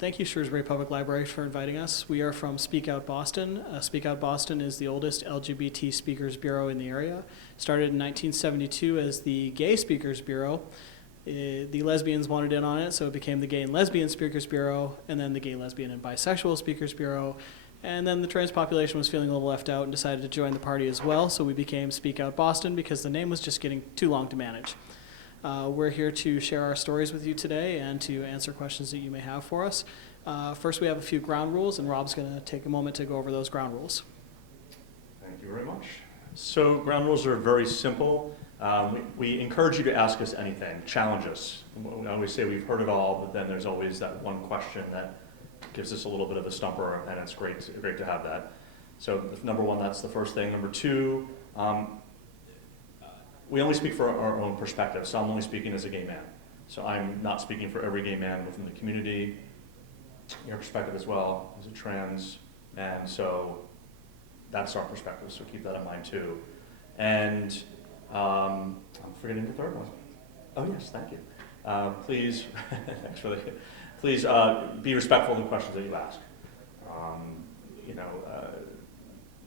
Thank you, Shrewsbury Public Library, for inviting us. We are from SpeakOut Boston. SpeakOut Boston is the oldest LGBT Speakers Bureau in the area. Started in 1972 as the Gay Speakers Bureau. The lesbians wanted in on it, so it became the Gay and Lesbian Speakers Bureau, and then the Gay, Lesbian, and Bisexual Speakers Bureau. And then the trans population was feeling a little left out and decided to join the party as well, so we became SpeakOut Boston because the name was just getting too long to manage. We're here to share our stories with you today and to answer questions that you may have for us. First, we have a few ground rules, and Rob's going to take a moment to go over those ground rules. Thank you very much. So ground rules are very simple. We encourage you to ask us anything, challenge us. We always say we've heard it all, but then there's always that one question that gives us a little bit of a stumper, and it's great to have that. So number one, that's the first thing. Number two, we only speak for our own perspective, so I'm only speaking as a gay man. So I'm not speaking for every gay man within the community, your perspective as well as a trans man, so that's our perspective, so keep that in mind too. And I'm forgetting the third one. Oh yes, thank you. Please, thanks for the, please be respectful of the questions that you ask.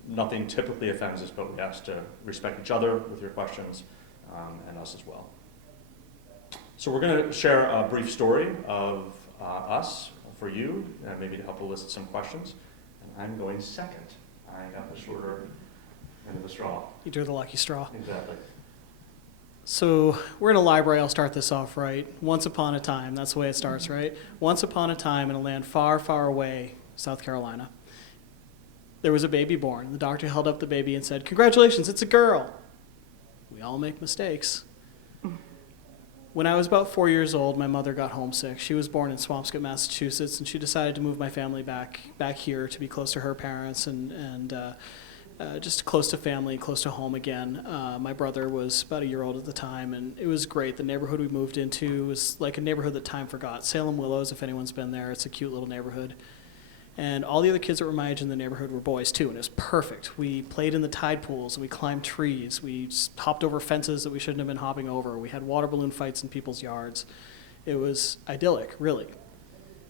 Nothing typically offends us, but we ask to respect each other with your questions and us as well. So we're going to share a brief story of us for you, maybe to help elicit some questions. And I'm going second. I got the shorter end of the straw. You drew the lucky straw. Exactly. So we're in a library. I'll start this off right. Once upon a time, that's the way it starts, right? Once upon a time in a land far, far away, South Carolina, there was a baby born. The doctor held up the baby and said, "Congratulations, it's a girl." We all make mistakes. When I was about 4 years old, my mother got homesick. She was born in Swampscott, Massachusetts, and she decided to move my family back here to be close to her parents and just close to family, close to home again. My brother was about a year old at the time, and it was great. The neighborhood we moved into was like a neighborhood that time forgot. Salem Willows, if anyone's been there, it's a cute little neighborhood. And all the other kids that were my age in the neighborhood were boys too, and it was perfect. We played in the tide pools, and we climbed trees. We hopped over fences that we shouldn't have been hopping over. We had water balloon fights in people's yards. It was idyllic, really,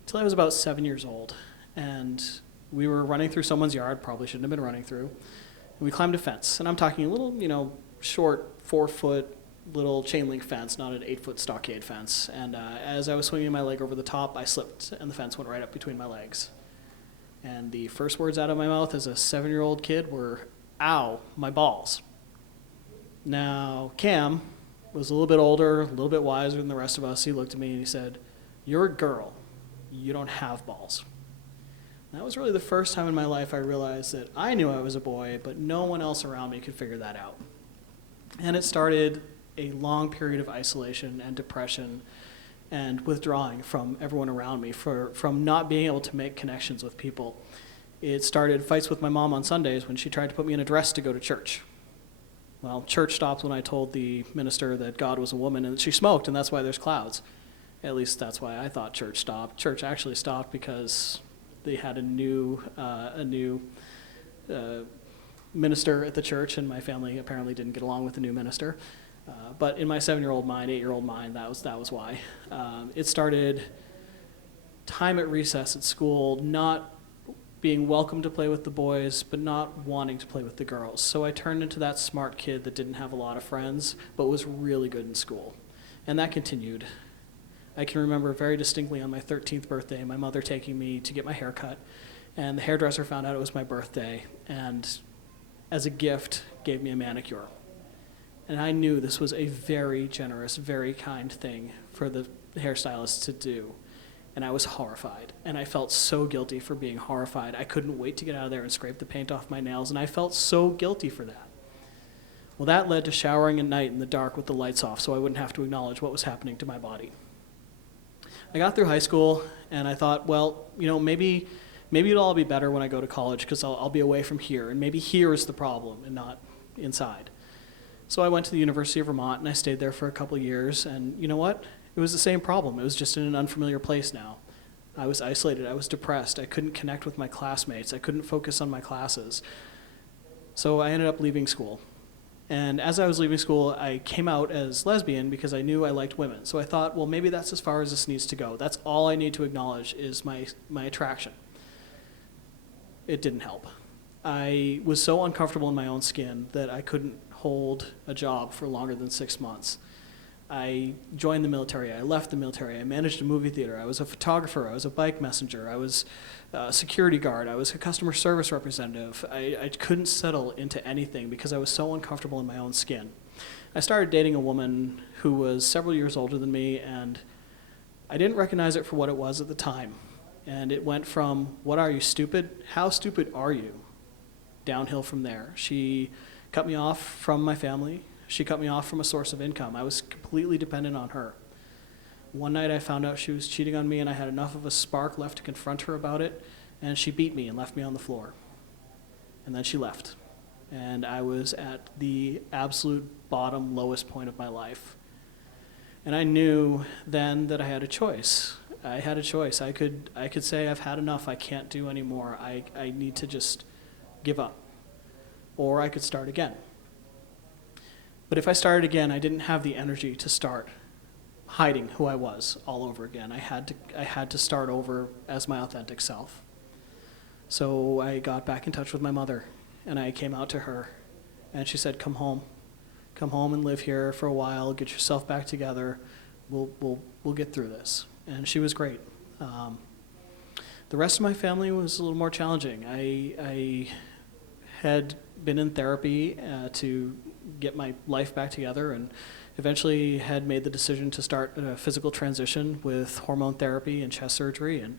until I was about 7 years old. And we were running through someone's yard, probably shouldn't have been running through, and we climbed a fence. And I'm talking a little, short, 4-foot little chain link fence, not an 8-foot stockade fence. And as I was swinging my leg over the top, I slipped, and the fence went right up between my legs. And the first words out of my mouth as a 7-year-old kid were, "Ow, my balls." Now, Cam was a little bit older, a little bit wiser than the rest of us. He looked at me and he said, "You're a girl. You don't have balls." And that was really the first time in my life I realized that I knew I was a boy, but no one else around me could figure that out. And it started a long period of isolation and depression and withdrawing from everyone around me, from not being able to make connections with people. It started fights with my mom on Sundays when she tried to put me in a dress to go to church. Well, church stopped when I told the minister that God was a woman and that she smoked, and that's why there's clouds. At least that's why I thought church stopped. Church actually stopped because they had a new minister at the church, and my family apparently didn't get along with the new minister. But in my 7-year-old mind, 8-year-old mind, that was why. It started time at recess at school, not being welcome to play with the boys, but not wanting to play with the girls. So I turned into that smart kid that didn't have a lot of friends, but was really good in school. And that continued. I can remember very distinctly on my 13th birthday, my mother taking me to get my hair cut, and the hairdresser found out it was my birthday, and as a gift, gave me a manicure. And I knew this was a very generous, very kind thing for the hairstylist to do. And I was horrified. And I felt so guilty for being horrified. I couldn't wait to get out of there and scrape the paint off my nails. And I felt so guilty for that. Well, that led to showering at night in the dark with the lights off so I wouldn't have to acknowledge what was happening to my body. I got through high school, and I thought, well, maybe it'll all be better when I go to college because I'll be away from here. And maybe here is the problem and not inside. So I went to the University of Vermont, and I stayed there for a couple of years, and you know what? It was the same problem. It was just in an unfamiliar place now. I was isolated. I was depressed. I couldn't connect with my classmates. I couldn't focus on my classes. So I ended up leaving school. And as I was leaving school, I came out as lesbian because I knew I liked women. So I thought, well, maybe that's as far as this needs to go. That's all I need to acknowledge is my attraction. It didn't help. I was so uncomfortable in my own skin that I couldn't hold a job for longer than 6 months. I joined the military, I left the military, I managed a movie theater, I was a photographer, I was a bike messenger, I was a security guard, I was a customer service representative. I couldn't settle into anything because I was so uncomfortable in my own skin. I started dating a woman who was several years older than me, and I didn't recognize it for what it was at the time. And it went from, what are you, stupid? How stupid are you? Downhill from there. She cut me off from my family. She cut me off from a source of income. I was completely dependent on her. One night I found out she was cheating on me, and I had enough of a spark left to confront her about it, and she beat me and left me on the floor. And then she left. And I was at the absolute bottom, lowest point of my life. And I knew then that I had a choice. I had a choice. I could say, I've had enough, I can't do anymore, I need to just give up. Or I could start again. But if I started again, I didn't have the energy to start hiding who I was all over again. I had to start over as my authentic self. So I got back in touch with my mother, and I came out to her, and she said, come home and live here for a while, get yourself back together, we'll get through this. And she was great. The rest of my family was a little more challenging. I had been in therapy to get my life back together, and eventually had made the decision to start a physical transition with hormone therapy and chest surgery. And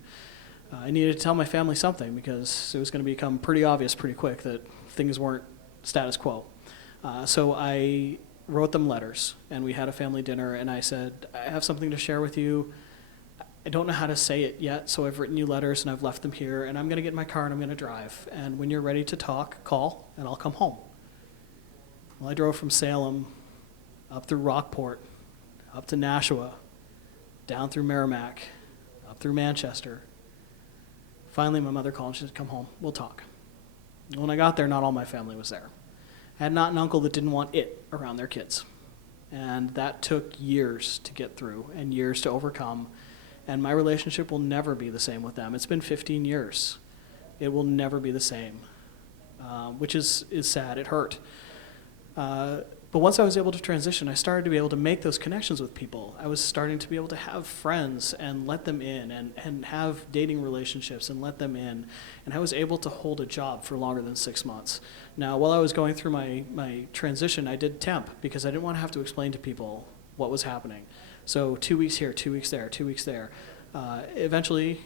I needed to tell my family something because it was going to become pretty obvious pretty quick that things weren't status quo. So I wrote them letters, and we had a family dinner, and I said, I have something to share with you. I don't know how to say it yet, so I've written you letters, and I've left them here, and I'm going to get in my car, and I'm going to drive. And when you're ready to talk, call, and I'll come home. Well, I drove from Salem up through Rockport, up to Nashua, down through Merrimack, up through Manchester. Finally, my mother called and she said, come home, we'll talk. When I got there, not all my family was there. I had an aunt and uncle that didn't want it around their kids. And that took years to get through and years to overcome. And my relationship will never be the same with them. It's been 15 years. It will never be the same, which is sad. It hurt. But once I was able to transition, I started to be able to make those connections with people. I was starting to be able to have friends and let them in, and have dating relationships and let them in. And I was able to hold a job for longer than 6 months. Now, while I was going through my transition, I did temp because I didn't want to have to explain to people what was happening. So 2 weeks here, 2 weeks there, 2 weeks there. Eventually,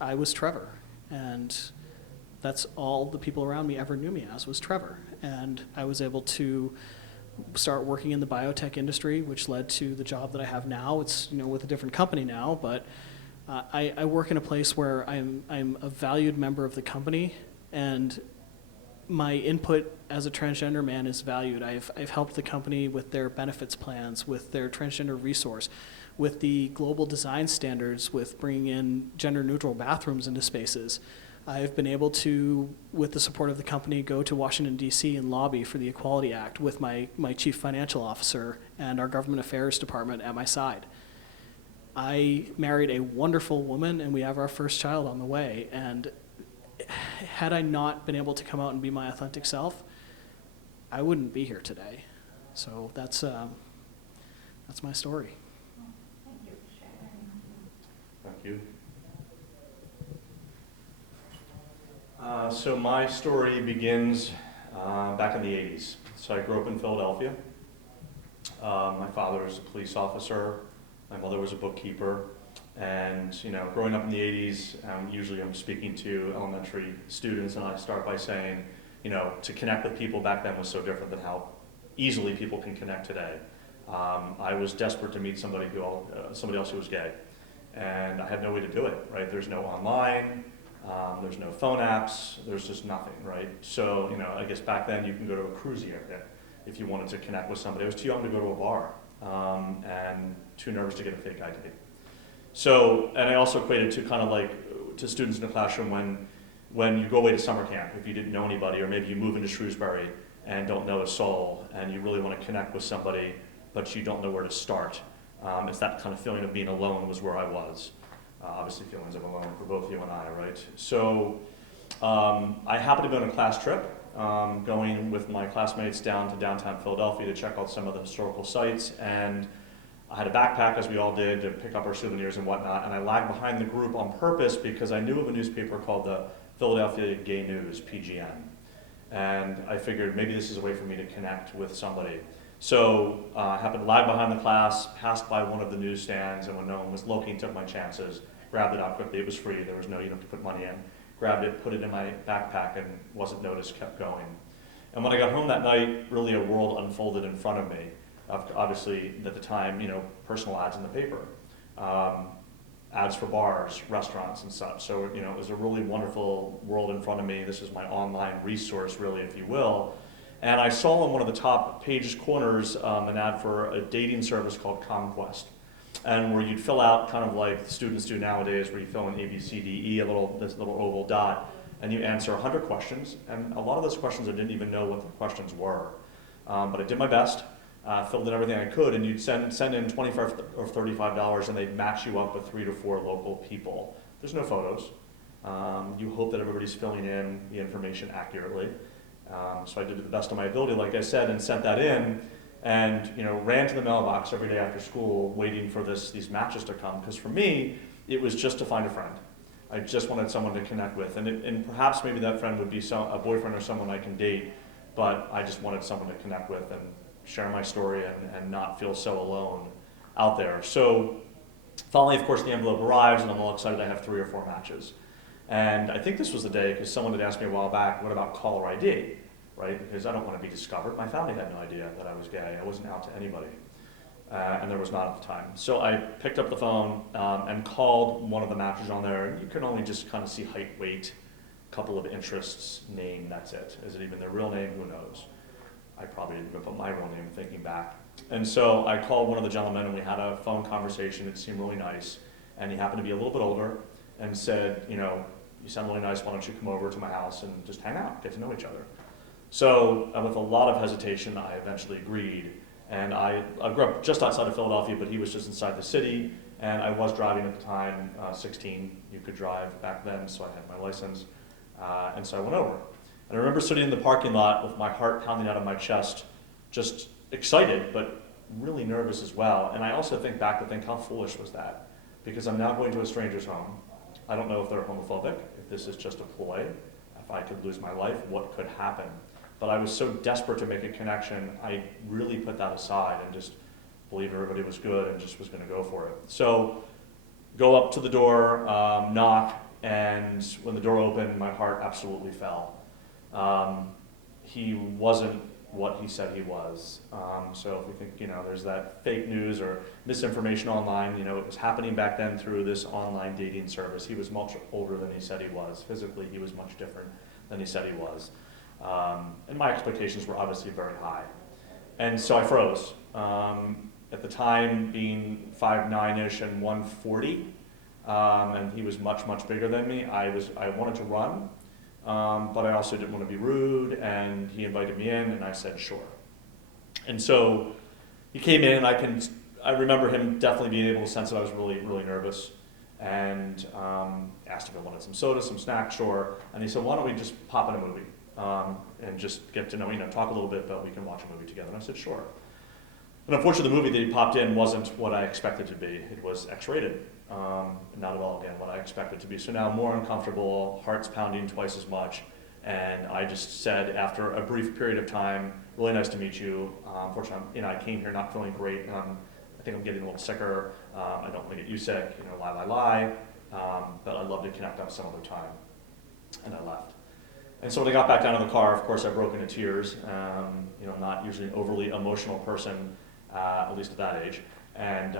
I was Trevor. And that's all the people around me ever knew me as, was Trevor. And I was able to start working in the biotech industry, which led to the job that I have now. It's with a different company now, but I work in a place where I'm a valued member of the company, and my input as a transgender man is valued. I've helped the company with their benefits plans, with their transgender resource, with the global design standards, with bringing in gender-neutral bathrooms into spaces. I've been able to, with the support of the company, go to Washington, D.C. and lobby for the Equality Act with my chief financial officer and our government affairs department at my side. I married a wonderful woman, and we have our first child on the way. And had I not been able to come out and be my authentic self, I wouldn't be here today. So that's my story. Thank you. So my story begins back in the 80s. So I grew up in Philadelphia. My father was a police officer. My mother was a bookkeeper. And growing up in the 80s, usually I'm speaking to elementary students, and I start by saying, to connect with people back then was so different than how easily people can connect today. I was desperate to meet somebody else who was gay, and I had no way to do it. Right? There's no online. There's no phone apps, there's just nothing, right? So, I guess back then you can go to a cruise area if you wanted to connect with somebody. I was too young to go to a bar, and too nervous to get a fake ID. So, and I also equated to kind of like to students in the classroom when you go away to summer camp, if you didn't know anybody, or maybe you move into Shrewsbury and don't know a soul, and you really want to connect with somebody, but you don't know where to start. It's that kind of feeling of being alone was where I was. Obviously feelings of alone for both you and I, right? So I happened to be on a class trip, going with my classmates down to downtown Philadelphia to check out some of the historical sites, and I had a backpack, as we all did, to pick up our souvenirs and whatnot, and I lagged behind the group on purpose because I knew of a newspaper called the Philadelphia Gay News, PGN, and I figured maybe this is a way for me to connect with somebody. So I happened to lag behind the class, passed by one of the newsstands, and when no one was looking, took my chances, grabbed it out quickly. It was free. There was no, you don't have to put money in. Grabbed it, put it in my backpack, and wasn't noticed, kept going. And when I got home that night, really a world unfolded in front of me. Obviously, at the time, personal ads in the paper, ads for bars, restaurants, and such. So, it was a really wonderful world in front of me. This is my online resource, really, if you will. And I saw on one of the top page corners an ad for a dating service called Conquest, and where you'd fill out kind of like students do nowadays, where you fill in A, B, C, D, E, this little oval dot, and you answer 100 questions. And a lot of those questions I didn't even know what the questions were, but I did my best. Filled in everything I could, and you'd send in $25 or $35, and they'd match you up with 3 to 4 local people. There's no photos. You hope that everybody's filling in the information accurately. So I did the best of my ability, like I said, and sent that in, and ran to the mailbox every day after school, waiting for these matches to come. Because for me, it was just to find a friend. I just wanted someone to connect with, and perhaps maybe that friend would be a boyfriend or someone I can date, but I just wanted someone to connect with and share my story and not feel so alone out there. So finally, of course, the envelope arrives, and I'm all excited I have 3 or 4 matches. And I think this was the day, because someone had asked me a while back, what about caller ID, right? Because I don't want to be discovered. My family had no idea that I was gay. I wasn't out to anybody, and there was not at the time. So I picked up the phone and called one of the matches on there, and you can only just kind of see height, weight, couple of interests, name, that's it. Is it even their real name? Who knows? I probably didn't even put my real name thinking back. And so I called one of the gentlemen, and we had a phone conversation. It seemed really nice. And he happened to be a little bit older and said, you sound really nice. Why don't you come over to my house and just hang out, get to know each other? So with a lot of hesitation, I eventually agreed. And I grew up just outside of Philadelphia, but he was just inside the city. And I was driving at the time, 16. You could drive back then, so I had my license. And so I went over. And I remember sitting in the parking lot with my heart pounding out of my chest, just excited, but really nervous as well. And I also think how foolish was that? Because I'm now going to a stranger's home. I don't know if they're homophobic, if this is just a ploy, if I could lose my life, what could happen? But I was so desperate to make a connection, I really put that aside and just believed everybody was good and just was going to go for it. So go up to the door, knock, and when the door opened, my heart absolutely fell. He wasn't what he said he was. So if we think, there's that fake news or misinformation online, it was happening back then through this online dating service. He was much older than he said he was. Physically, he was much different than he said he was. And my expectations were obviously very high. And so I froze. At the time, being 5'9"-ish and 140, and he was much, much bigger than me, I wanted to run. But I also didn't want to be rude, and he invited me in, and I said sure. And so he came in, and I remember him definitely being able to sense that I was really, really nervous, and asked if I wanted some soda, some snacks, sure. And he said, why don't we just pop in a movie and just get to know, talk a little bit, but we can watch a movie together. And I said sure. And unfortunately, the movie that he popped in wasn't what I expected to be. It was X-rated. Not at all, again, what I expected to be. So now more uncomfortable, heart's pounding twice as much, and I just said, after a brief period of time, really nice to meet you. Unfortunately, I came here not feeling great. I think I'm getting a little sicker. I don't want to get you sick, lie. But I'd love to connect up some other time. And I left. And so when I got back down in the car, of course, I broke into tears. Not usually an overly emotional person, at least at that age. And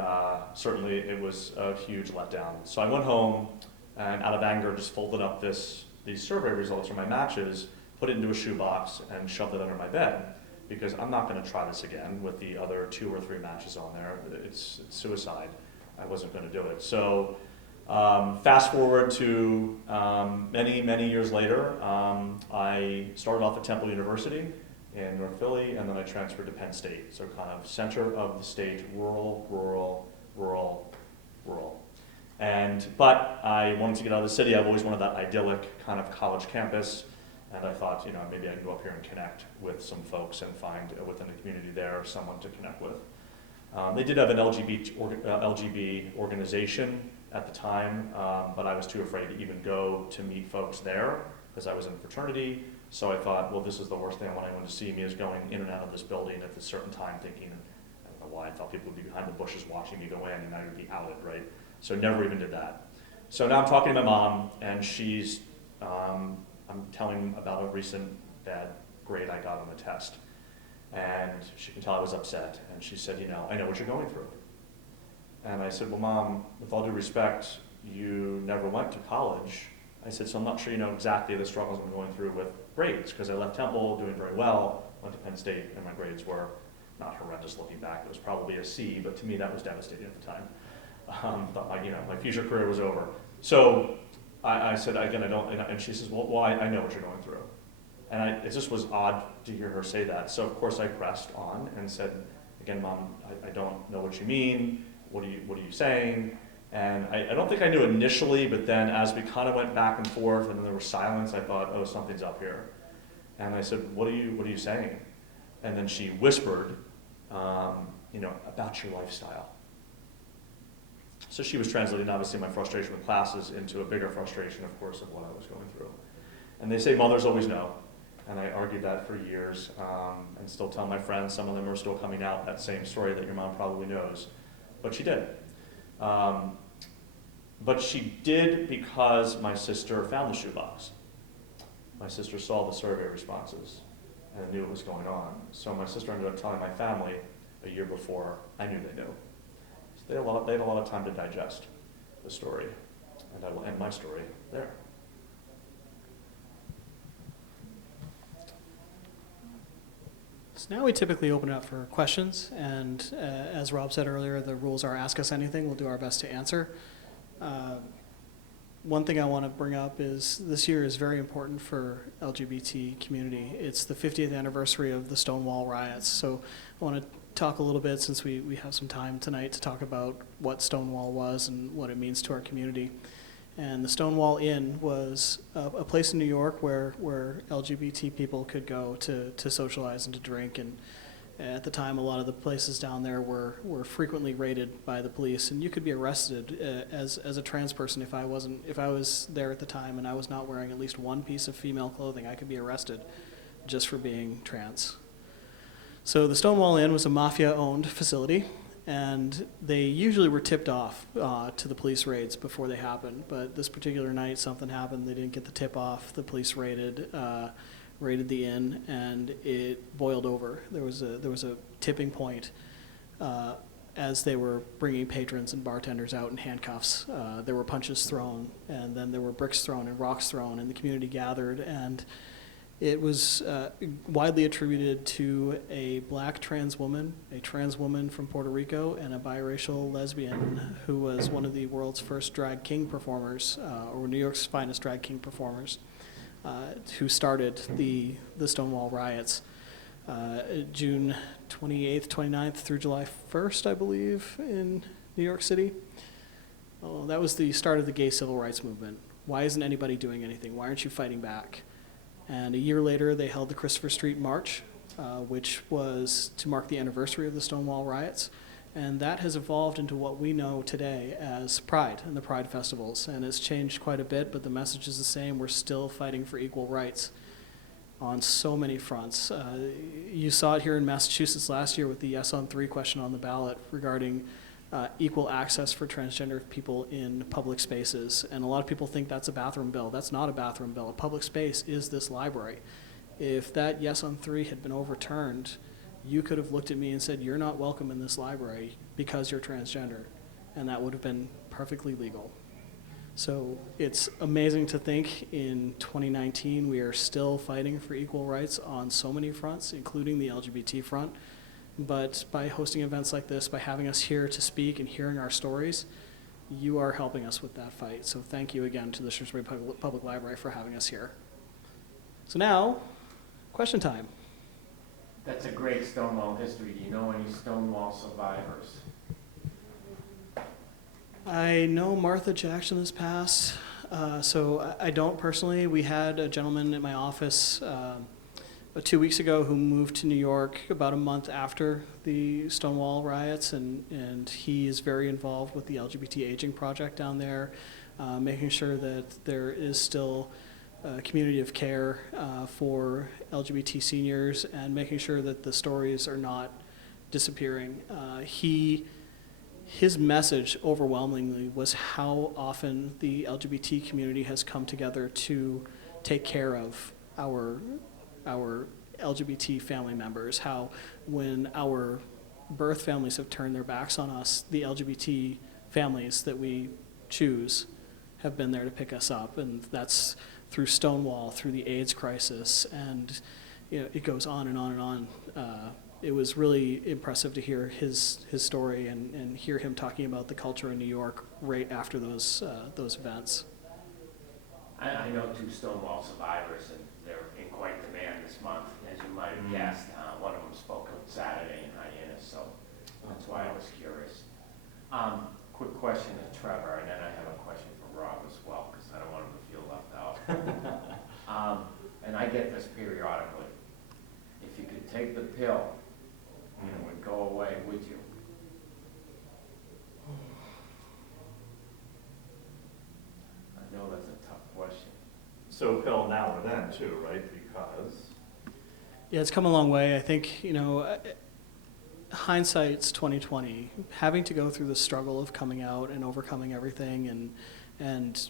certainly it was a huge letdown. So I went home and out of anger just folded up these survey results from my matches, put it into a shoebox and shoved it under my bed, because I'm not going to try this again with the other 2 or 3 matches on there. It's suicide. I wasn't going to do it. So fast forward to many, many years later, I started off at Temple University in North Philly, and then I transferred to Penn State. So kind of center of the state, rural, rural, rural, rural. But I wanted to get out of the city. I've always wanted that idyllic kind of college campus. And I thought, maybe I can go up here and connect with some folks and find within the community there someone to connect with. They did have an LGBT organization at the time, but I was too afraid to even go to meet folks there because I was in a fraternity. So I thought, well, this is the worst thing I want anyone to see me is going in and out of this building at this certain time thinking, I don't know why, I thought people would be behind the bushes watching me go in and I would be outed, right? So never even did that. So now I'm talking to my mom and she's, I'm telling about a recent bad grade I got on the test. And she can tell I was upset. And she said, I know what you're going through. And I said, well, Mom, with all due respect, you never went to college. I said, so I'm not sure you know exactly the struggles I'm going through with grades, because I left Temple doing very well, went to Penn State, and my grades were not horrendous looking back. It was probably a C, but to me that was devastating at the time. Thought my future career was over. So I said, again, I don't, and she says, well, I know what you're going through. And it just was odd to hear her say that. So of course I pressed on and said, again, Mom, I don't know what you mean. What are you saying? And I don't think I knew initially, but then as we kind of went back and forth and then there was silence, I thought, oh, something's up here. And I said, what are you saying? And then she whispered, about your lifestyle. So she was translating, obviously, my frustration with classes into a bigger frustration, of course, of what I was going through. And they say mothers always know. And I argued that for years and still tell my friends, some of them are still coming out, that same story that your mom probably knows. But she did. But she did because my sister found the shoebox. My sister saw the survey responses and knew what was going on. So my sister ended up telling my family a year before I knew they knew. So they had a lot of time to digest the story. And I will end my story there. So now we typically open it up for questions, and as Rob said earlier, the rules are ask us anything. We'll do our best to answer. One thing I want to bring up is this year is very important for LGBT community. It's the 50th anniversary of the Stonewall Riots, so I want to talk a little bit, since we have some time tonight, to talk about what Stonewall was and what it means to our community. And the Stonewall Inn was a place in New York where LGBT people could go to socialize and to drink. And at the time, a lot of the places down there were frequently raided by the police, and you could be arrested as a trans person if I was there at the time and I was not wearing at least one piece of female clothing. I could be arrested just for being trans. So the Stonewall Inn was a mafia-owned facility, and they usually were tipped off to the police raids before they happened. But this particular night, something happened. They didn't get the tip off. The police raided the inn, and it boiled over. There was a tipping point as they were bringing patrons and bartenders out in handcuffs. There were punches thrown, and then there were bricks thrown and rocks thrown, and the community gathered. And it was widely attributed to a black trans woman, a trans woman from Puerto Rico, and a biracial lesbian who was one of the world's first drag king performers, or New York's finest drag king performers, who started the Stonewall Riots, June 28th, 29th through July 1st, I believe, in New York City. Oh, that was the start of the gay civil rights movement. Why isn't anybody doing anything? Why aren't you fighting back? And a year later, they held the Christopher Street March, which was to mark the anniversary of the Stonewall Riots. And that has evolved into what we know today as Pride and the Pride festivals. And it's changed quite a bit, but the message is the same. We're still fighting for equal rights on so many fronts. You saw it here in Massachusetts last year with the Yes on 3 question on the ballot regarding equal access for transgender people in public spaces. And a lot of people think that's a bathroom bill. That's not a bathroom bill. A public space is this library. If that Yes on 3 had been overturned, you could have looked at me and said, you're not welcome in this library because you're transgender. And that would have been perfectly legal. So it's amazing to think in 2019 we are still fighting for equal rights on so many fronts, including the LGBT front. But by hosting events like this, by having us here to speak and hearing our stories, you are helping us with that fight. So thank you again to the Shrewsbury Public Library for having us here. So now, question time. That's a great Stonewall history. Do you know any Stonewall survivors? I know Martha Jackson has passed, so I don't personally. We had a gentleman in my office about 2 weeks ago who moved to New York about a month after the Stonewall riots, and he is very involved with the LGBT Aging Project down there, making sure that there is still a community of care for LGBT seniors and making sure that the stories are not disappearing. His message overwhelmingly was how often the LGBT community has come together to take care of our LGBT family members, how when our birth families have turned their backs on us, the LGBT families that we choose have been there to pick us up, and that's through Stonewall, through the AIDS crisis, and it goes on and on and on. It was really impressive to hear his story and hear him talking about the culture in New York right after those events. I know 2 Stonewall survivors, and they're in quite demand this month, as you might have guessed. One of them spoke on Saturday in Hyannis, so that's why I was curious. Quick question to Trevor, and then I have a question for Rob as well, because I don't want him to feel left out. And I get this periodically. If you could take the pill and it would go away, would you? I know that's a tough question. So pill now or then too, right? Because Yeah, it's come a long way. I think, hindsight's 2020. Having to go through the struggle of coming out and overcoming everything and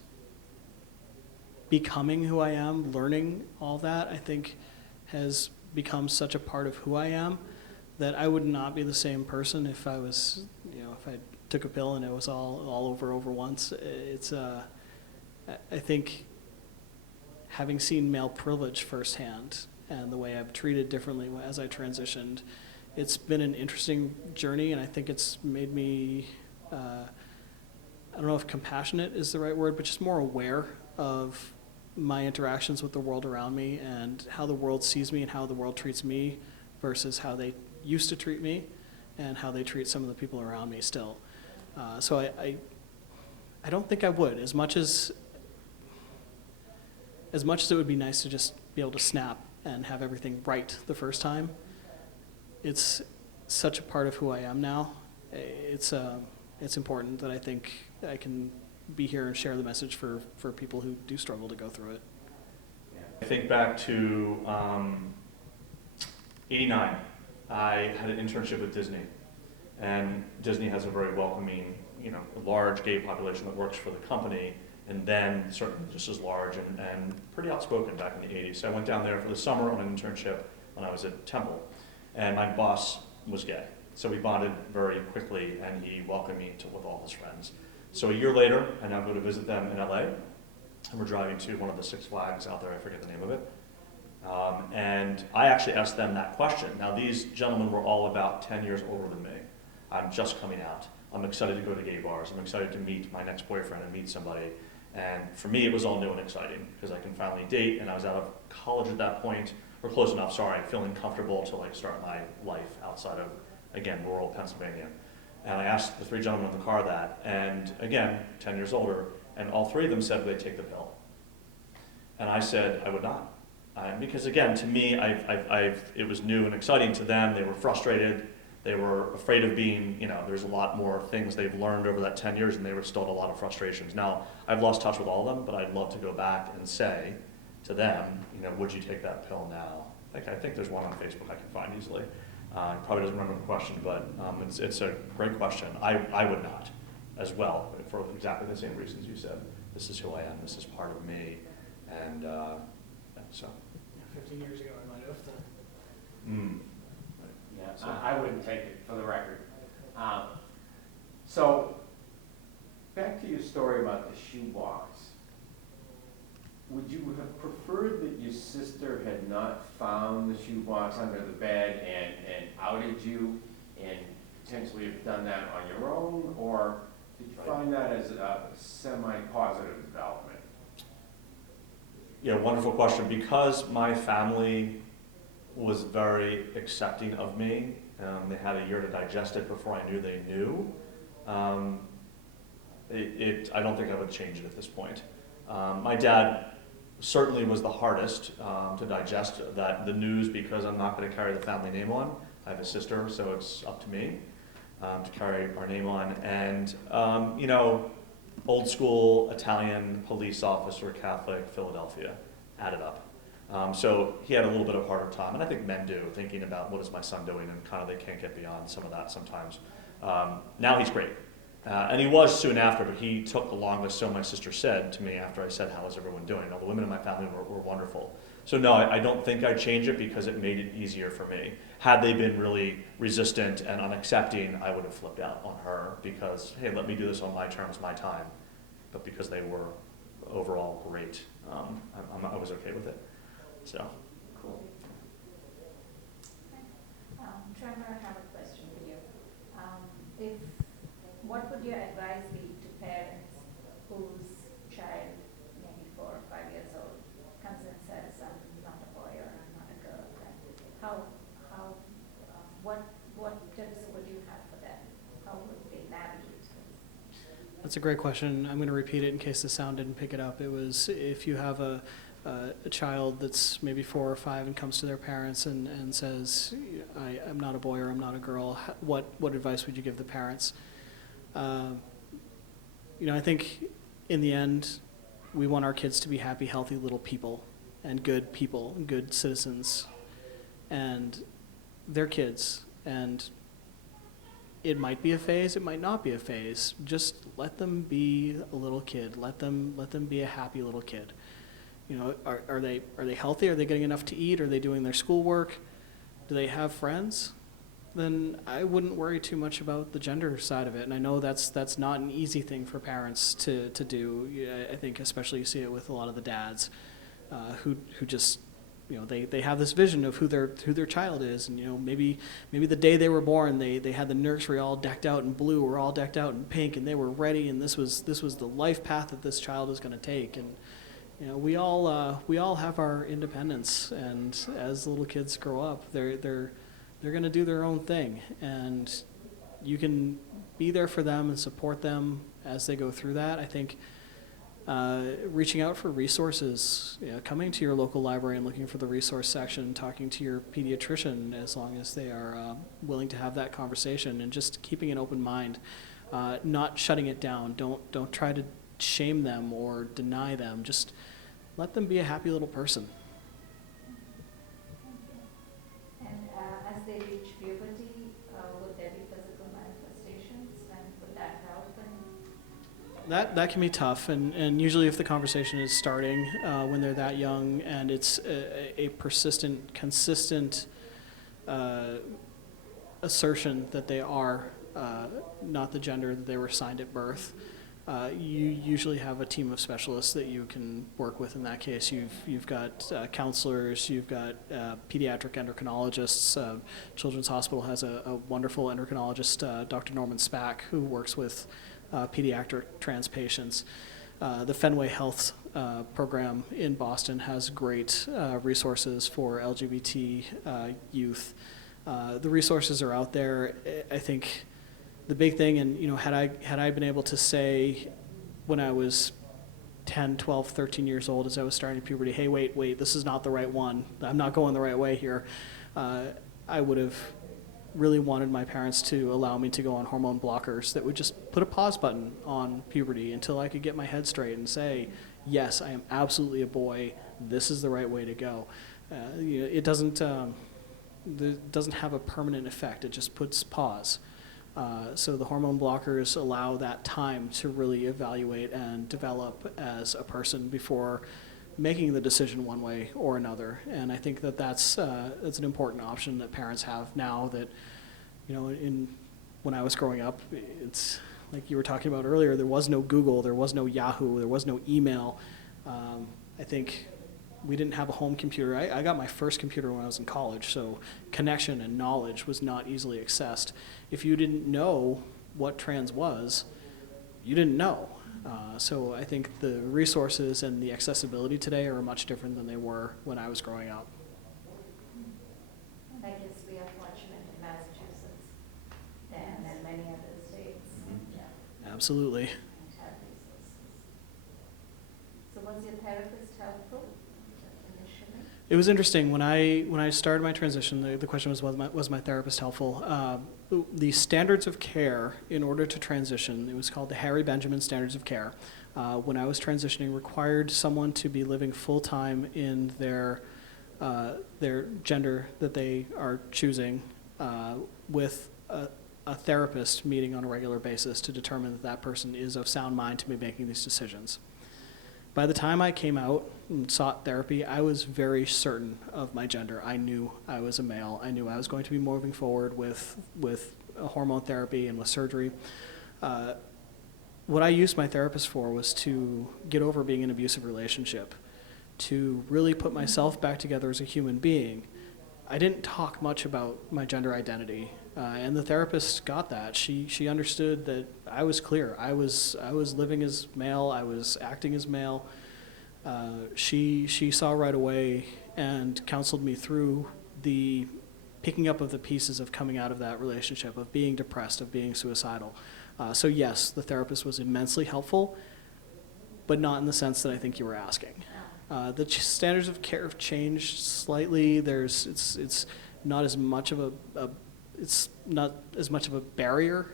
becoming who I am, learning all that, I think has become such a part of who I am that I would not be the same person if I was, if I took a pill and it was all over once. It's, I think having seen male privilege firsthand and the way I've treated differently as I transitioned, it's been an interesting journey, and I think it's made me, I don't know if compassionate is the right word, but just more aware of my interactions with the world around me and how the world sees me and how the world treats me versus how they used to treat me and how they treat some of the people around me still. So I don't think I would, as much as it would be nice to just be able to snap and have everything right the first time. It's such a part of who I am now. It's important that I think I can be here and share the message for people who do struggle to go through it. I think back to '89. I had an internship with Disney, and Disney has a very welcoming, large gay population that works for the company, and then certainly just as large and pretty outspoken back in the '80s. So I went down there for the summer on an internship when I was at Temple, and my boss was gay. So we bonded very quickly, and he welcomed me with all his friends. So a year later, I now go to visit them in LA, and we're driving to one of the Six Flags out there, I forget the name of it. And I actually asked them that question. Now these gentlemen were all about 10 years older than me. I'm just coming out. I'm excited to go to gay bars. I'm excited to meet my next boyfriend and meet somebody. And for me, it was all new and exciting because I can finally date, and I was out of college at that point, or close enough, feeling comfortable to start my life outside of, again, rural Pennsylvania. And I asked the 3 gentlemen in the car that, and again, 10 years older, and all 3 of them said they'd take the pill. And I said I would not. Because again, to me, it was new and exciting. To them, they were frustrated. They were afraid of being, there's a lot more things they've learned over that 10 years, and they were still a lot of frustrations. Now, I've lost touch with all of them, but I'd love to go back and say to them, would you take that pill now? I think there's one on Facebook I can find easily. Probably doesn't remember the question, but it's a great question. I would not as well, for exactly the same reasons you said. This is who I am, this is part of me, and so. 15 years ago, I might have. Yeah, so I wouldn't take it, for the record. So, back to your story about the shoebox. Would you have preferred that your sister had not found the shoebox under the bed and outed you and potentially have done that on your own, or did you find that as a semi-positive development? Yeah, wonderful question. Because my family was very accepting of me. They had a year to digest it before I knew they knew. I don't think I would change it at this point. My dad certainly was the hardest to digest the news, because I'm not going to carry the family name on. I have a sister, so it's up to me to carry our name on. And, you know, old school Italian police officer, Catholic, Philadelphia, added up. So he had a little bit of a harder time, and I think men do, thinking about what is my son doing, and kind of they can't get beyond some of that sometimes. Now he's great. And he was soon after, but he took the longest, so my sister said to me after I said, how is everyone doing? All the women in my family were wonderful. So no, I don't think I'd change it, because it made it easier for me. Had they been really resistant and unaccepting, I would have flipped out on her, because, hey, let me do this on my terms, my time. But because they were overall great, I was okay with it. So. Cool. Trevor, I have a question for you. What would your advice be to parents whose child, maybe 4 or 5 years old, comes and says, I'm not a boy or I'm not a girl? What tips would you have for them? How would they navigate this? That's a great question. I'm going to repeat it in case the sound didn't pick it up. It was, if you have a child that's maybe 4 or 5 and comes to their parents and says, I'm not a boy or I'm not a girl, what advice would you give the parents? You know, I think in the end, we want our kids to be happy, healthy little people and good citizens. And they're kids, and it might be a phase, it might not be a phase. Just let them be a little kid. Let them be a happy little kid. You know, are they healthy? Are they getting enough to eat? Are they doing their schoolwork? Do they have friends? Then I wouldn't worry too much about the gender side of it. And I know that's not an easy thing for parents to do. I think especially you see it with a lot of the dads who just, you know, they have this vision of who their child is, and you know, maybe the day they were born they had the nursery all decked out in blue or all decked out in pink, and they were ready, and this was the life path that this child is going to take. And you know, we all have our independence, and as little kids grow up, they're going to do their own thing, and you can be there for them and support them as they go through that. I think reaching out for resources, you know, coming to your local library and looking for the resource section, talking to your pediatrician as long as they are willing to have that conversation, and just keeping an open mind, not shutting it down. Don't try to shame them or deny them. Just let them be a happy little person. And as they reach puberty, would there be physical manifestations, and would that help? That can be tough, and usually if the conversation is starting when they're that young, and it's a persistent, consistent assertion that they are not the gender that they were assigned at birth, you usually have a team of specialists that you can work with. In that case, you've got counselors, you've got pediatric endocrinologists. Children's Hospital has a wonderful endocrinologist, Dr. Norman Spack, who works with pediatric trans patients. The Fenway Health program in Boston has great resources for LGBT youth. The resources are out there. I think the big thing, and you know, had I been able to say when I was 10, 12, 13 years old as I was starting puberty, hey, wait, this is not the right one. I'm not going the right way here. I would have really wanted my parents to allow me to go on hormone blockers that would just put a pause button on puberty until I could get my head straight and say, yes, I am absolutely a boy. This is the right way to go. You know, it doesn't have a permanent effect. It just puts pause. So the hormone blockers allow that time to really evaluate and develop as a person before making the decision one way or another. And I think that's an important option that parents have now that, you know, when I was growing up, it's like you were talking about earlier, there was no Google, there was no Yahoo, there was no email. I think we didn't have a home computer. I got my first computer when I was in college, so connection and knowledge was not easily accessed. If you didn't know what trans was, you didn't know. So I think the resources and the accessibility today are much different than they were when I was growing up. absolutely. and have resources. So was your therapist helpful initially? It was interesting when I started my transition. The question was my therapist helpful? The standards of care in order to transition. It was called the Harry Benjamin Standards of Care. When I was transitioning, required someone to be living full time in their gender that they are choosing, with a therapist meeting on a regular basis to determine that that person is of sound mind to be making these decisions. By the time I came out and sought therapy, I was very certain of my gender. I knew I was a male. I knew I was going to be moving forward with hormone therapy and with surgery. What I used my therapist for was to get over being in an abusive relationship, to really put myself back together as a human being. I didn't talk much about my gender identity, and the therapist got that. She understood that I was clear. I was living as male. I was acting as male. She saw right away and counseled me through the picking up of the pieces of coming out of that relationship, of being depressed, of being suicidal. So yes, the therapist was immensely helpful, but not in the sense that I think you were asking. The standards of care have changed slightly. It's not as much of a barrier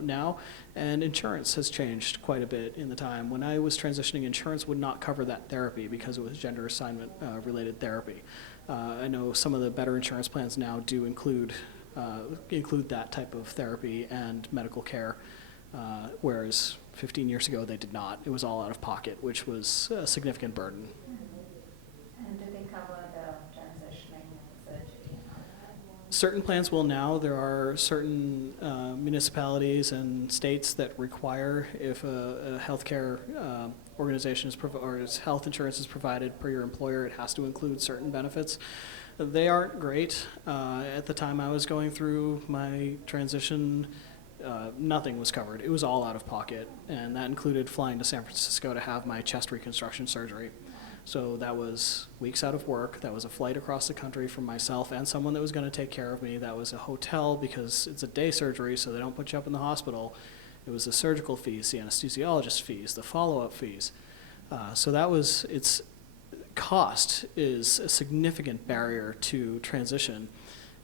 now, and insurance has changed quite a bit in the time. When I was transitioning, insurance would not cover that therapy because it was gender assignment related therapy. I know some of the better insurance plans now do include that type of therapy and medical care, whereas 15 years ago they did not. It was all out of pocket, which was a significant burden. And do they cover the transitioning and surgery and all that? Certain plans will now. There are certain municipalities and states that require, if a healthcare organization or health insurance is provided per your employer, it has to include certain benefits. They aren't great. At the time I was going through my transition, nothing was covered. It was all out of pocket, and that included flying to San Francisco to have my chest reconstruction surgery. So that was weeks out of work. That was a flight across the country for myself and someone that was going to take care of me. That was a hotel because it's a day surgery, so they don't put you up in the hospital. It was the surgical fees, the anesthesiologist fees, the follow-up fees. Its cost is a significant barrier to transition.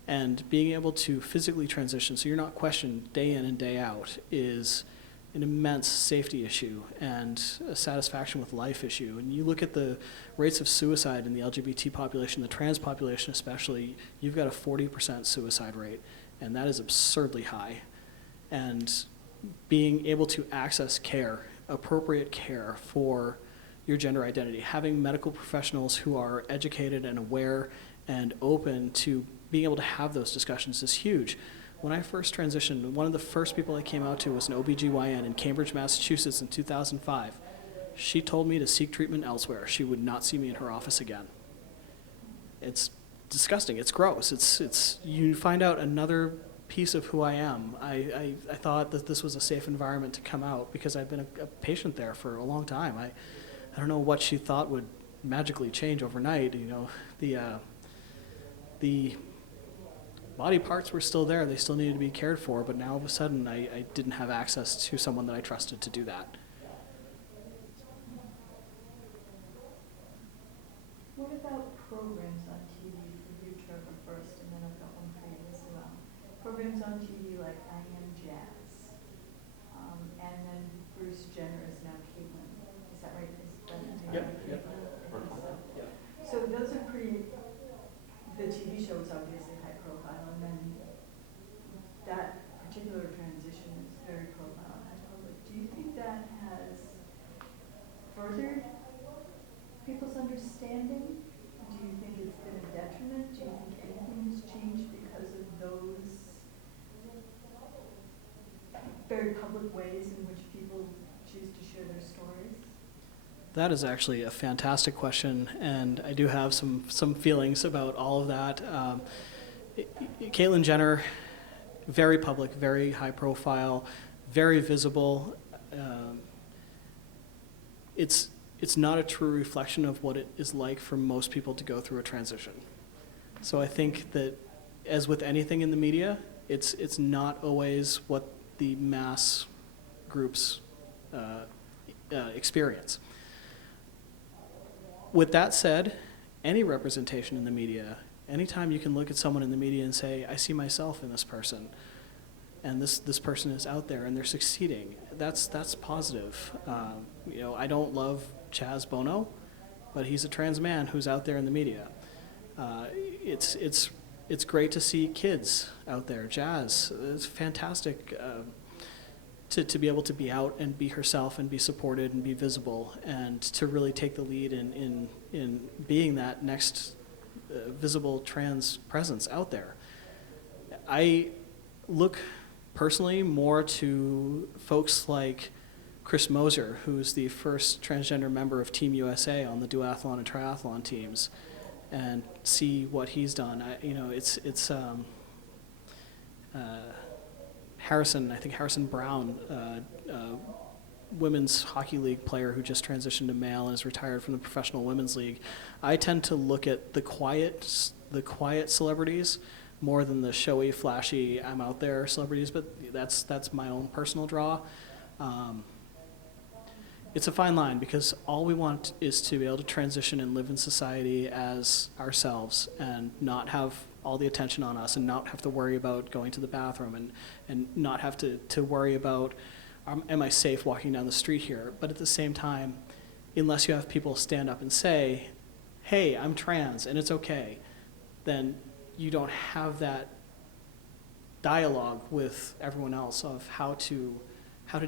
And being able to physically transition, so you're not questioned day in and day out, is an immense safety issue and a satisfaction with life issue. And you look at the rates of suicide in the LGBT population, the trans population especially, you've got a 40% suicide rate, and that is absurdly high. And being able to access care, appropriate care for your gender identity, having medical professionals who are educated and aware and open to being able to have those discussions is huge. When I first transitioned, one of the first people I came out to was an OBGYN in Cambridge, Massachusetts in 2005. She told me to seek treatment elsewhere. She would not see me in her office again. It's disgusting. It's gross. It's you find out another piece of who I am. I thought that this was a safe environment to come out because I've been a patient there for a long time. I don't know what she thought would magically change overnight. You know, the body parts were still there. They still needed to be cared for, but now all of a sudden I didn't have access to someone that I trusted to do that. What about programs on TV for you, Trevor, first, and then I've got one for you as well. Programs on TV like I Am Jazz, and then Bruce Jenner is now Caitlyn. Is that right? Is that Yep. So those are pretty, the TV show is obviously high profile, and then that particular transition is very profile and high public. Do you think that has furthered people's understanding? Do you think it's been a detriment? Do you think anything has changed because of those very public ways in which people choose to share their stories? That is actually a fantastic question, and I do have some feelings about all of that. Caitlyn Jenner, very public, very high profile, very visible. It's not a true reflection of what it is like for most people to go through a transition. So I think that, as with anything in the media, it's not always what the mass group's experience. With that said, any representation in the media, anytime you can look at someone in the media and say, I see myself in this person, and this person is out there and they're succeeding, that's positive. I don't love Chaz Bono, but he's a trans man who's out there in the media. It's great to see kids out there. Jazz, it's fantastic to be able to be out and be herself and be supported and be visible and to really take the lead in being that next visible trans presence out there. I look personally more to folks like Chris Moser, who's the first transgender member of Team USA on the duathlon and triathlon teams, and see what he's done. Harrison Brown, women's hockey league player who just transitioned to male and is retired from the professional women's league. I tend to look at the quiet celebrities more than the showy, flashy, I'm out there celebrities, but that's my own personal draw. It's a fine line because all we want is to be able to transition and live in society as ourselves and not have all the attention on us and not have to worry about going to the bathroom and not have to worry about, am I safe walking down the street here? But at the same time, unless you have people stand up and say, hey, I'm trans and it's okay, then you don't have that dialogue with everyone else of how to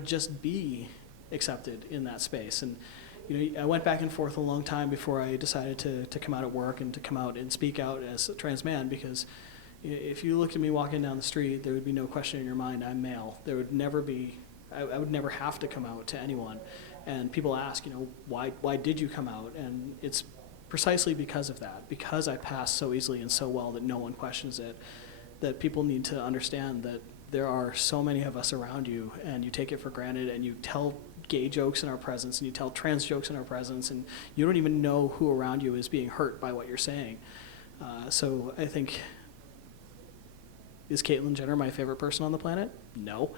just be accepted in that space. And I went back and forth a long time before I decided to come out at work and to come out and speak out as a trans man, because if you looked at me walking down the street, there would be no question in your mind I'm male. There would never be, I would never have to come out to anyone. And people ask, why did you come out? And it's precisely because of that, because I pass so easily and so well that no one questions it, that people need to understand that there are so many of us around you and you take it for granted and you tell gay jokes in our presence and you tell trans jokes in our presence and you don't even know who around you is being hurt by what you're saying. So I think, is Caitlyn Jenner my favorite person on the planet? No.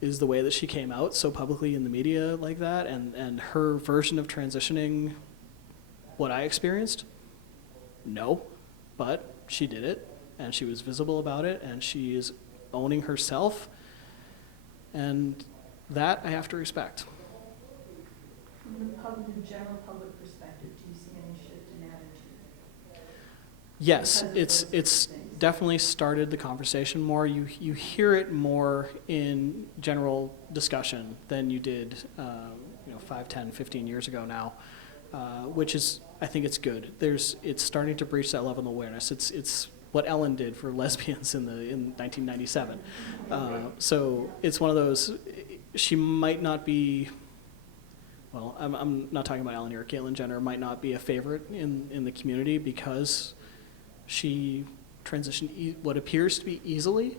Is the way that she came out so publicly in the media like that and her version of transitioning what I experienced? No. But she did it and she was visible about it and she is owning herself, and that I have to respect. From the general public perspective, do you see any shift in attitude? Yes, Because of it's those things? definitely started the conversation more. You hear it more in general discussion than you did 5, 10, 15 years ago now, which is, I think it's good. It's starting to breach that level of awareness. It's what Ellen did for lesbians in 1997. So it's one of those, she might not be, well, I'm not talking about Ellen here, Caitlyn Jenner might not be a favorite in the community because she transitioned what appears to be easily.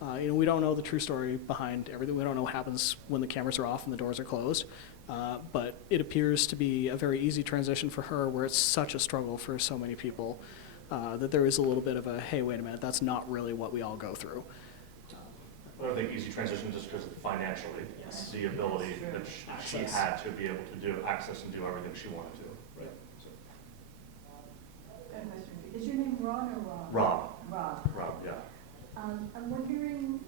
We don't know the true story behind everything. We don't know what happens when the cameras are off and the doors are closed. But it appears to be a very easy transition for her where it's such a struggle for so many people. That there is a little bit of a, hey, wait a minute, that's not really what we all go through. I don't think easy transition just because financially, Yes. the ability Sure. that she Access. had to be able to do access and do everything she wanted to. Right. So, Got a question for you. Is your name Ron or Rob? Rob, Rob. yeah. I'm wondering,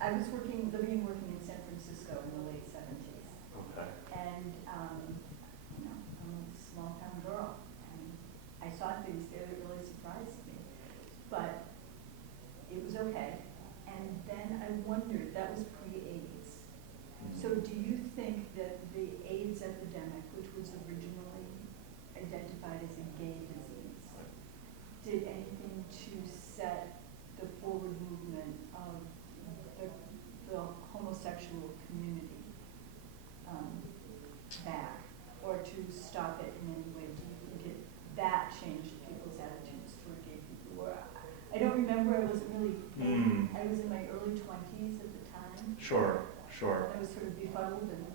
I was living and working in San Francisco in the late 70s. Okay. And, I'm a small town girl, and I saw things there that really surprised me. But it was okay. And then I wondered, that was pre-AIDS. So do you think that the AIDS epidemic, which was originally identified as a gay disease, did anything to set the forward movement of the homosexual community back, or to stop it in any way? Do you think that changed people's attitudes toward gay people? I don't remember, I wasn't really paying, I was in my early 20s at the time. Sure. I was sort of befuddled and.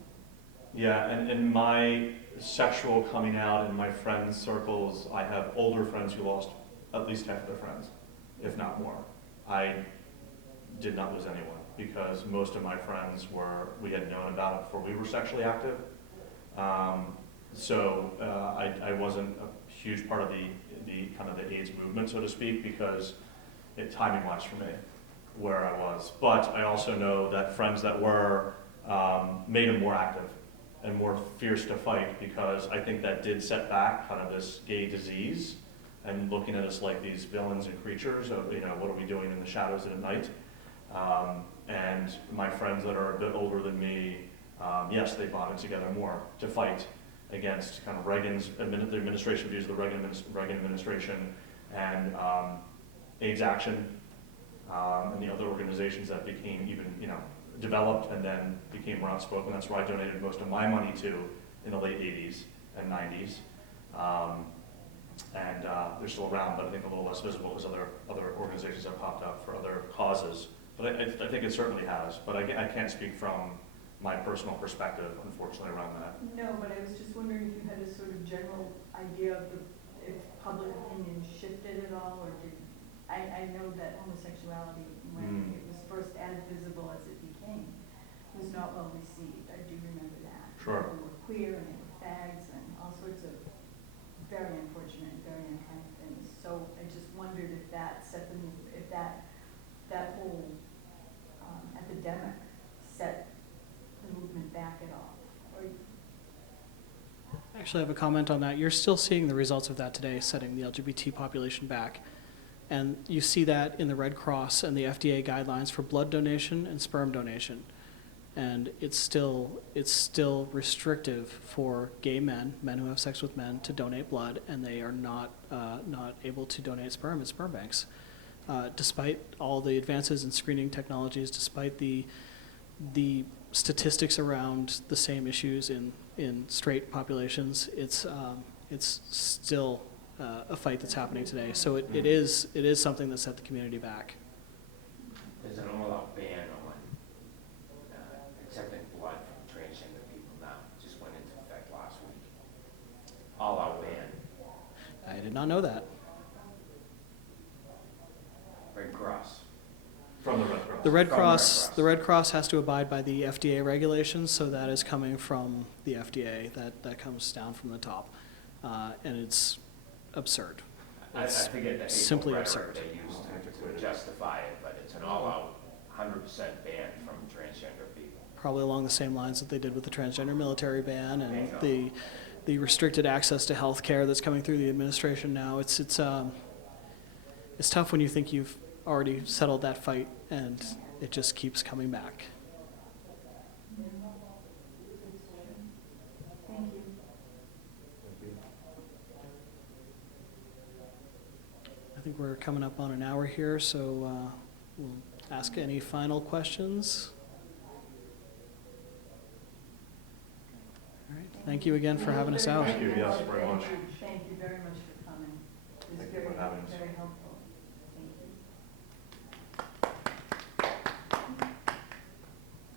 Yeah, and in my sexual coming out in my friends' circles, I have older friends who lost at least half of their friends, if not more. I did not lose anyone. because most of my friends we had known about it before we were sexually active. So I wasn't a huge part of the kind of the AIDS movement, so to speak, because timing-wise for me, where I was. But I also know that friends that were made them more active and more fierce to fight, because I think that did set back kind of this gay disease and looking at us like these villains and creatures of, what are we doing in the shadows at night? And my friends that are a bit older than me, yes, they bonded together more to fight against kind of the administration views of the Reagan administration, and AIDS Action, and the other organizations that became even, developed and then became more outspoken. That's where I donated most of my money to in the late 80s and 90s. And they're still around, but I think a little less visible because other organizations have popped up for other causes. But I think it certainly has. But I can't speak from my personal perspective, unfortunately, around that. No, but I was just wondering if you had a sort of general idea of if public opinion shifted at all, or did, I know that homosexuality, when it was first as visible as it became, was not well received. I do remember that. Sure. People were queer and they were fags and all sorts of very unfortunate, very unkind things. So I just wondered if that set the move, if that whole epidemic set the movement back at all. Or Actually, I have a comment on that. You're still seeing the results of that today, setting the LGBT population back. And you see that in the Red Cross and the FDA guidelines for blood donation and sperm donation. And it's still restrictive for gay men who have sex with men, to donate blood, and they are not able to donate sperm at sperm banks. Despite all the advances in screening technologies, despite the statistics around the same issues in straight populations, it's still a fight that's happening today. So it is something that set the community back. There's an all-out ban on accepting blood from transgender people now. It just went into effect last week. All-out ban. I did not know that. Red Cross. From the Red Cross. The Red Cross has to abide by the FDA regulations, so that is coming from the FDA. That comes down from the top, and it's absurd. I forget the simply hateful rhetoric absurd. they used to justify it, but it's an all-out 100% ban from transgender people. Probably along the same lines that they did with the transgender military ban and Bingo. the restricted access to health care that's coming through the administration now. It's tough when you think you've already settled that fight and it just keeps coming back. thank you. I think we're coming up on an hour here, so we'll ask any final questions. All right. Thank you again for having us out. Thank you, yes, very much. Thank you very much for coming. It was Thank you very, for having us. very helpful.